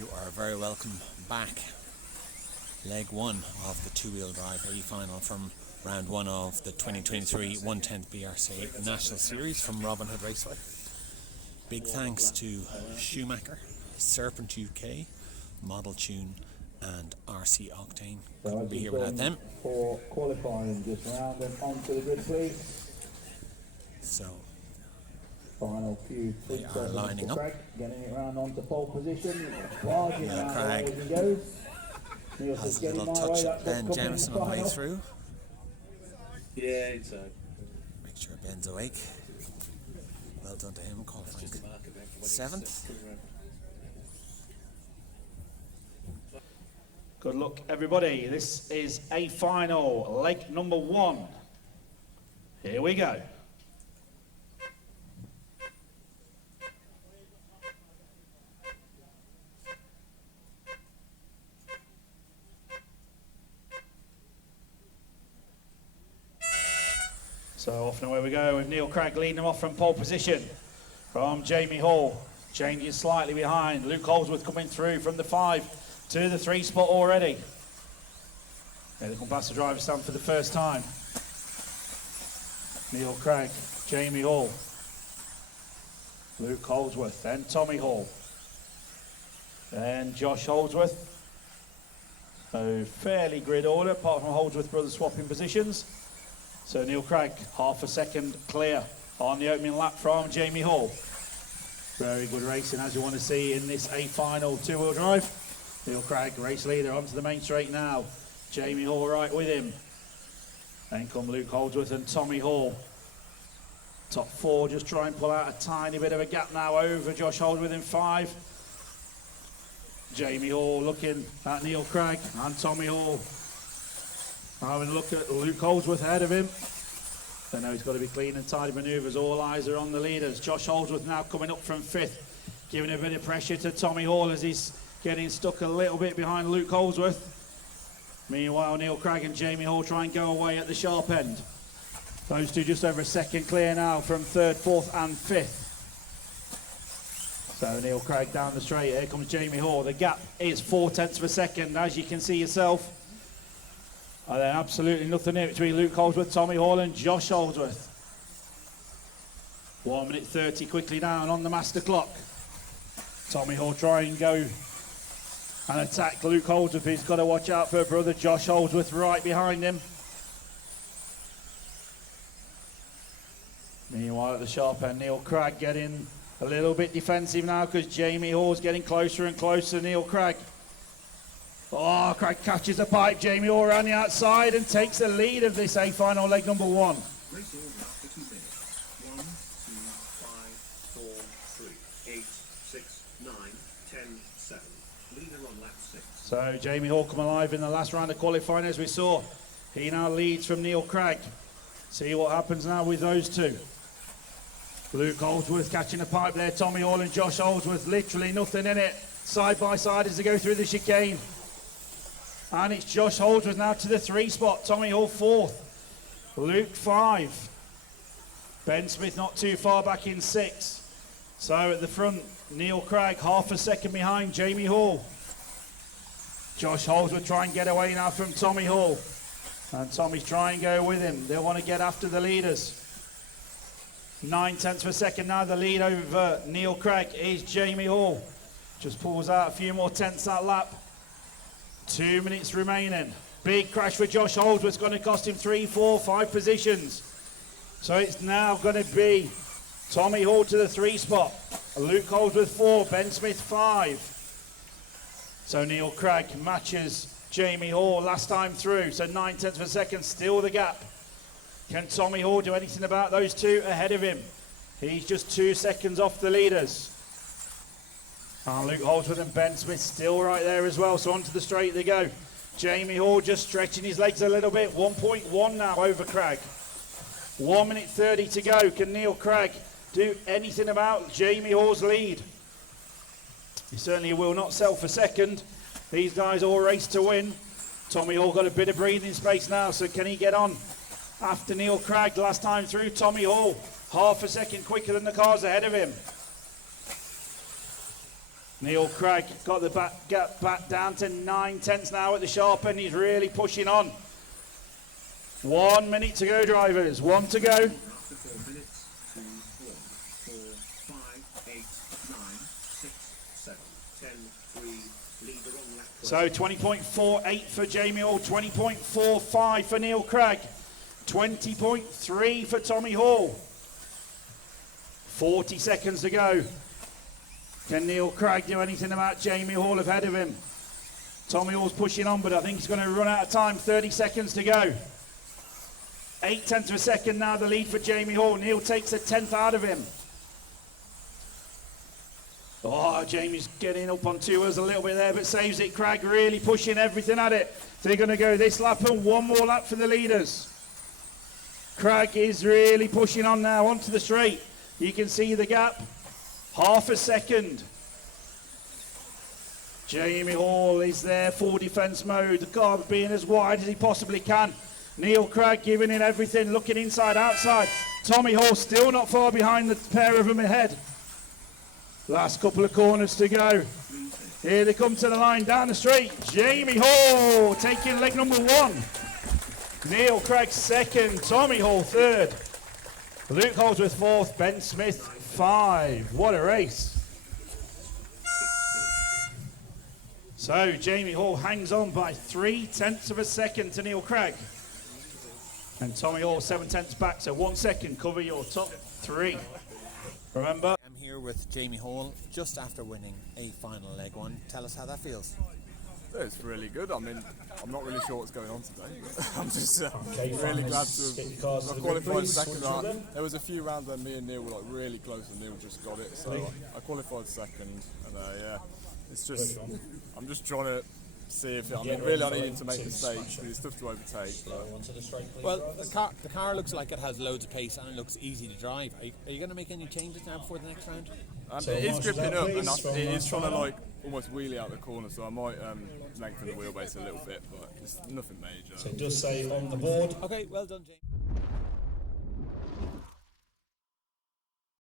You are very welcome back. Leg one of the two-wheel drive A final from round one of the 2023 110th BRCA National Series from Robin Hood Raceway. Big thanks to Schumacher, Serpent UK, Model Tune and RC Octane. Couldn't be here without them. For qualifying, just round and onto the grid, please. So final few they are lining up. Craig, getting it round onto pole position. Yeah, Craig has a little touch at Ben Jamison on the way through. Yeah, it's make sure Ben's awake. Well done to him, qualifying 7th. Good luck, everybody. This is a final, leg number one. Here we go. So off and away we go with Neil Craig leading them off from pole position from Jamie Hall. Changing slightly behind. Luke Holdsworth coming through from the 5 to the 3 spot already. They come past the driver's stand for the first time. Neil Craig, Jamie Hall, Luke Holdsworth, then Tommy Hall, then Josh Holdsworth. So fairly grid order, apart from Holdsworth brothers swapping positions. So Neil Craig, half a second clear on the opening lap from Jamie Hall. Very good racing as you want to see in this A final two-wheel drive. Neil Craig, race leader, onto the main straight now. Jamie Hall right with him. Then come Luke Holdsworth and Tommy Hall. Top 4 just try and pull out a tiny bit of a gap now over Josh Holdsworth in 5. Jamie Hall looking at Neil Craig and Tommy Hall. Having a look at Luke Holdsworth ahead of him. They know he's got to be clean and tidy manoeuvres. All eyes are on the leaders. Josh Holdsworth now coming up from 5th, giving a bit of pressure to Tommy Hall as he's getting stuck a little bit behind Luke Holdsworth. Meanwhile, Neil Craig and Jamie Hall try and go away at the sharp end. Those two just over a second clear now from 3rd, 4th and 5th. So Neil Craig down the straight. Here comes Jamie Hall. The gap is 4/10 of a second, as you can see yourself. And then absolutely nothing in between Luke Holdsworth, Tommy Hall and Josh Holdsworth. 1 minute 30 quickly down on the master clock. Tommy Hall try and go and attack Luke Holdsworth. He's got to watch out for her brother Josh Holdsworth right behind him. Meanwhile at the sharp end, Neil Craig getting a little bit defensive now because Jamie Hall's getting closer and closer to Neil Craig. Oh, Craig catches the pipe. Jamie Hall around the outside and takes the lead of this A final leg number one. race order, 50 minutes. 1, 2, 5, 4, 3, 8, 6, 9, 10, 7. Leader on lap 6. So Jamie Hall come alive in the last round of qualifying as we saw. He now leads from Neil Craig. See what happens now with those two. Luke Holdsworth catching the pipe there. Tommy Hall and Josh Holdsworth, literally nothing in it. Side by side as they go through the chicane. And it's Josh Holdsworth now to the 3 spot. Tommy Hall 4th. Luke 5. Ben Smith not too far back in 6. So at the front, Neil Craig half a second behind Jamie Hall. Josh Holdsworth try and get away now from Tommy Hall. And Tommy's trying to go with him. They want to get after the leaders. 9/10 of a second now. The lead over Neil Craig is Jamie Hall. Just pulls out a few more tenths that lap. 2 minutes remaining. Big crash for Josh Holdsworth. It's going to cost him 3, 4, 5 positions. So it's now going to be Tommy Hall to the 3 spot. Luke Holdsworth 4, Ben Smith 5. So Neil Craig matches Jamie Hall last time through. So 9/10 of a second, still the gap. Can Tommy Hall do anything about those two ahead of him? He's just 2 seconds off the leaders. And Luke Holdsworth and Ben Smith still right there as well. So onto the straight they go. Jamie Hall just stretching his legs a little bit. 1.1 now over Craig. 1 minute 30 to go. Can Neil Craig do anything about Jamie Hall's lead? He certainly will not sell for second. These guys all race to win. Tommy Hall got a bit of breathing space now, so can he get on after Neil Craig last time through? Tommy Hall half a second quicker than the cars ahead of him. Neil Craig got the gap back down to 9/10 now at the sharp end. He's really pushing on. 1 minute to go, drivers. 1 to go. After 4 minutes, 2, 1, 4, 5, 8, 9, 6, 7, 10, 3, leader on lap 12. So 20.48 for Jamie Hall, 20.45 for Neil Craig, 20.3 for Tommy Hall. 40 seconds to go. Can Neil Craig do anything about Jamie Hall ahead of him? Tommy Hall's pushing on, but I think he's going to run out of time. 30 seconds to go. 0.8 of a second now, the lead for Jamie Hall. Neil takes a 10th out of him. Oh, Jamie's getting up on 2 wheels a little bit there, but saves it. Craig really pushing everything at it. They're going to go this lap and 1 more lap for the leaders. Craig is really pushing on now onto the straight. You can see the gap. Half a second. Jamie Hall is there, full defence mode. The car being as wide as he possibly can. Neil Craig giving it everything, looking inside, outside. Tommy Hall still not far behind the pair of them ahead. Last couple of corners to go. Here they come to the line down the straight. Jamie Hall taking leg number 1. Neil Craig second. Tommy Hall third. Luke Holdsworth fourth. Ben Smith 5. What a race. So Jamie Hall hangs on by 0.3 of a second to Neil Craig. And Tommy Hall 7/10 back, so 1 second, cover your top 3. Remember? I'm here with Jamie Hall just after winning a final leg 1. Tell us how that feels. It's really good. I mean, I'm not really sure what's going on today, but I'm just really glad to have qualified second. There was a few rounds where me and Neil were like really close, and Neil just got it. So I qualified second, and yeah, it's just I'm just trying to see if I mean really I need him to make mistakes because it's tough to overtake. But. Well, the car looks like it has loads of pace and it looks easy to drive. Are you going to make any changes now before the next round? It is gripping up, and it is trying to like almost wheelie out the corner, so I might lengthen the wheelbase a little bit, but it's nothing major. So it does say on the board. Okay, well done, Jamie.